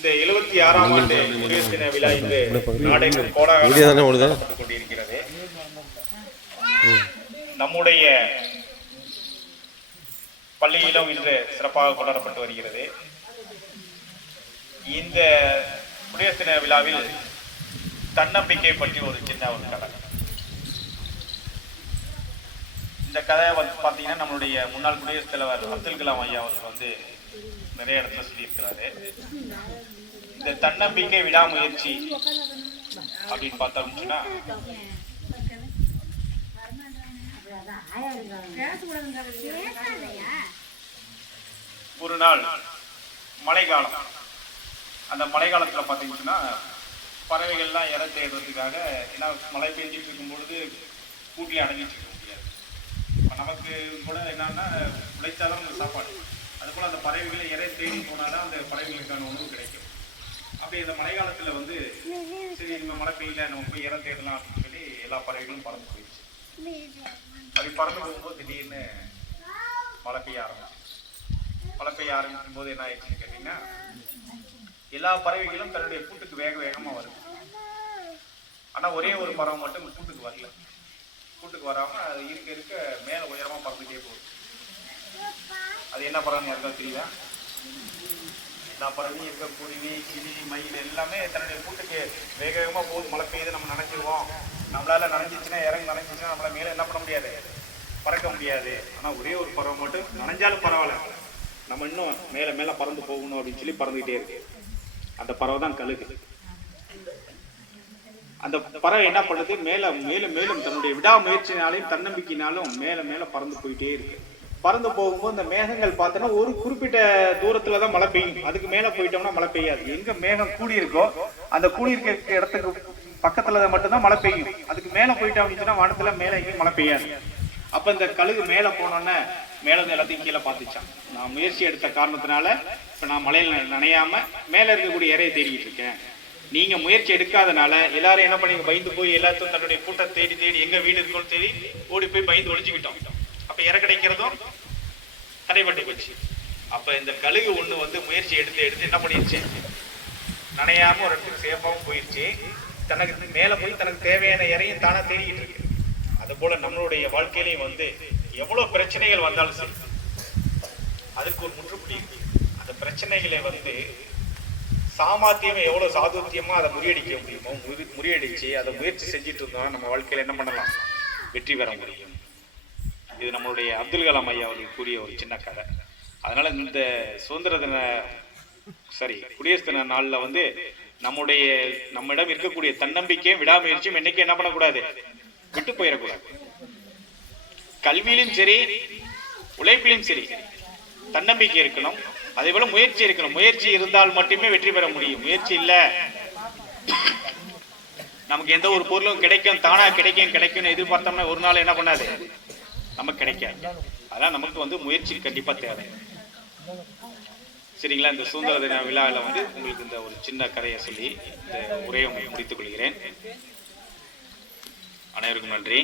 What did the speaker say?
இந்த 76ஆம் ஆண்டு குடியரசு தின விழா இன்று நாடெங்கும் கோலாகலமாக கொண்டிருக்கிறது. நம்முடைய பள்ளியிலும் இன்று சிறப்பாக கொண்டாடப்பட்டு வருகிறது. இந்த குடியரசு தின விழாவில் தன்னம்பிக்கை பற்றி ஒரு சின்ன ஒரு கதை. இந்த கதையை பார்த்தீங்கன்னா நம்மளுடைய முன்னாள் குடியரசுத் தலைவர் அப்துல் கலாம் ஐயா அவர்கள் நிறைய இடத்துல சொல்லியிருக்கிறாரு. இந்த தன்னம்பிக்கை விடாமுயற்சி அப்படின்னு பார்த்தோம்னா ஒரு நாள் மழைக்காலம். அந்த மழைக்காலத்தில் பார்த்தீங்கன்னா பறவைகள்லாம் இற தேடுறதுக்காக ஏன்னா மழை பெஞ்சிட்டு இருக்கும் பொழுது கூட்டிலே அடங்கிட்டு இருக்க முடியாது. நமக்கு கூட என்னன்னா உழைச்சாலும் அந்த சாப்பாடு, அதுபோல் அந்த பறவைகளை இறை தேடி போனால்தான் அந்த பறவைகளுக்கான உணவு கிடைக்கும். அப்படி இந்த மழை காலத்தில் சரி நம்ம மழை பெய்யல, நம்ம போய் இற தேடலாம் அப்படின்னு சொல்லி எல்லா பறவைகளும் பறந்து போயிடுச்சு. அப்படி பறந்து போகும்போது திடீர்னு மழை பெய்ய ஆரம்பிச்சு. மழை பெய்ய ஆரம்பிக்கும் போது என்ன ஆயிடுச்சுன்னு கேட்டீங்கன்னா எல்லா பறவைகளும் தன்னுடைய கூட்டுக்கு வேகமாக வருது. ஆனால் ஒரே ஒரு பறவை மட்டும் கூட்டுக்கு வரல. கூட்டுக்கு வராமல் அது இருக்க மேலே உயரமாக பறந்துகிட்டே போகுது. அது என்ன பறவைன்னு யாருக்காவது தெரியுதா? எல்லா பறவையும் இருக்க குருவி, கிளி, மயில் எல்லாமே தன்னுடைய கூட்டுக்கு வேகமாக போகுது. மழை பெய்யுது, நம்ம நனைஞ்சிருவோம். நம்மளால நனைஞ்சிச்சுன்னா நனைஞ்சிச்சுன்னா நம்மளால மேலே என்ன பண்ண முடியாது, பறக்க முடியாது. ஆனால் ஒரே ஒரு பறவை மட்டும் நனைஞ்சாலும் பரவாயில்ல, நம்ம இன்னும் மேலே மேலே பறந்து போகணும் அப்படின்னு சொல்லி பறந்துகிட்டே இருக்கு. அந்த பறவை தான் கழுகு. அந்த பறவை என்ன பண்ணுது, மேலும் மேலும் தன்னுடைய விடாமுயற்சினாலையும் தன்னம்பிக்கையினாலும் மேலே மேலே பறந்து போயிட்டே இருக்கு. பறந்து போகும்போது இந்த மேகங்கள் பார்த்தோன்னா ஒரு குறிப்பிட்ட தூரத்துல தான் மழை பெய்யும். அதுக்கு மேலே போயிட்டோம்னா மழை பெய்யாது. எங்க மேகம் கூடியிருக்கோ அந்த கூடியிருக்க இடத்துக்கு பக்கத்துல மட்டும்தான் மழை பெய்யும். அதுக்கு மேலே போயிட்டோம் அப்படின்னா வானத்துல மேலே எங்கேயும் மழை பெய்யாது. அப்ப இந்த கழுகு மேலே போனோன்னே மேலே எல்லாத்தையும் கீழே பார்த்துச்சான். நான் முயற்சி எடுத்த காரணத்தினால இப்ப நான் மழையில நனையாம மேலே இருக்கக்கூடிய இறையை தேடிக்கிட்டு இருக்கேன். நீங்க முயற்சி எடுக்காதனால எல்லாரும் என்ன பண்ணீங்க, பயந்து போய் எல்லாத்தையும் தன்னுடைய கூட்டத்தை தேடி தேடி எங்க வீடு இருக்குன்னு தேடி ஓடி போய் பயந்து ஒழிச்சுக்கிட்டோம். அப்ப இற கிடைக்கிறதும் தடைப்பட்டு போச்சு. அப்ப இந்த கழுகு ஒண்ணு முயற்சி எடுத்து என்ன பண்ணிருச்சு, நனையாம ஒரு இடத்துக்கு சேஃபாவும் போயிடுச்சு. தனக்கு மேல போய் தனக்கு தேவையான இறையும் தானே தேடிக்கிட்டு இருக்கு. அது போல நம்மளுடைய வாழ்க்கையிலையும் எவ்வளவு பிரச்சனைகள் வந்தாலும் சரி அதுக்கு ஒரு முற்றுப்புள்ளி இருக்கு. அந்த பிரச்சனைகளை சாமர்த்தியமா எவ்வளவு சாதுத்தியமா அதை முறியடிக்க முடியுமோ முறியடிச்சு அதை முயற்சி செஞ்சுட்டு இருந்தோம் நம்ம வாழ்க்கையில என்ன பண்ணலாம், வெற்றி பெற முடியும். இது நம்மளுடைய அப்துல் கலாம் ஐயா அவர்கள் கூறிய ஒரு சின்ன கதை. அதனால இந்த குடியரசு தின நாள்ல நம்மிடம் இருக்கக்கூடிய தன்னம்பிக்கையும் விடாமுயற்சியும் என்னைக்கு என்ன பண்ணக்கூடாது, விட்டு போயிடக்கூடாது. கல்வியிலும் சரி உழைப்பிலும் சரி தன்னம்பிக்கை இருக்கணும். அதே போல முயற்சி இருக்கணும். முயற்சி இருந்தால் மட்டுமே வெற்றி பெற முடியும். முயற்சி இல்ல நமக்கு எந்த ஒரு பொருளும் கிடைக்கும் தானா கிடைக்கும்னு எதிர்பார்த்தோம்னா ஒரு நாள் என்ன பண்ணாது, நமக்கு கிடைக்காது. அதான் நமக்கு முயற்சி கண்டிப்பா தேவை. சரிங்களா? இந்த சுதந்திர தின விழாவில் உங்களுக்கு இந்த ஒரு சின்ன கதையை சொல்லி இந்த உரையை முடித்துக் கொள்கிறேன். அனைவருக்கும் நன்றி.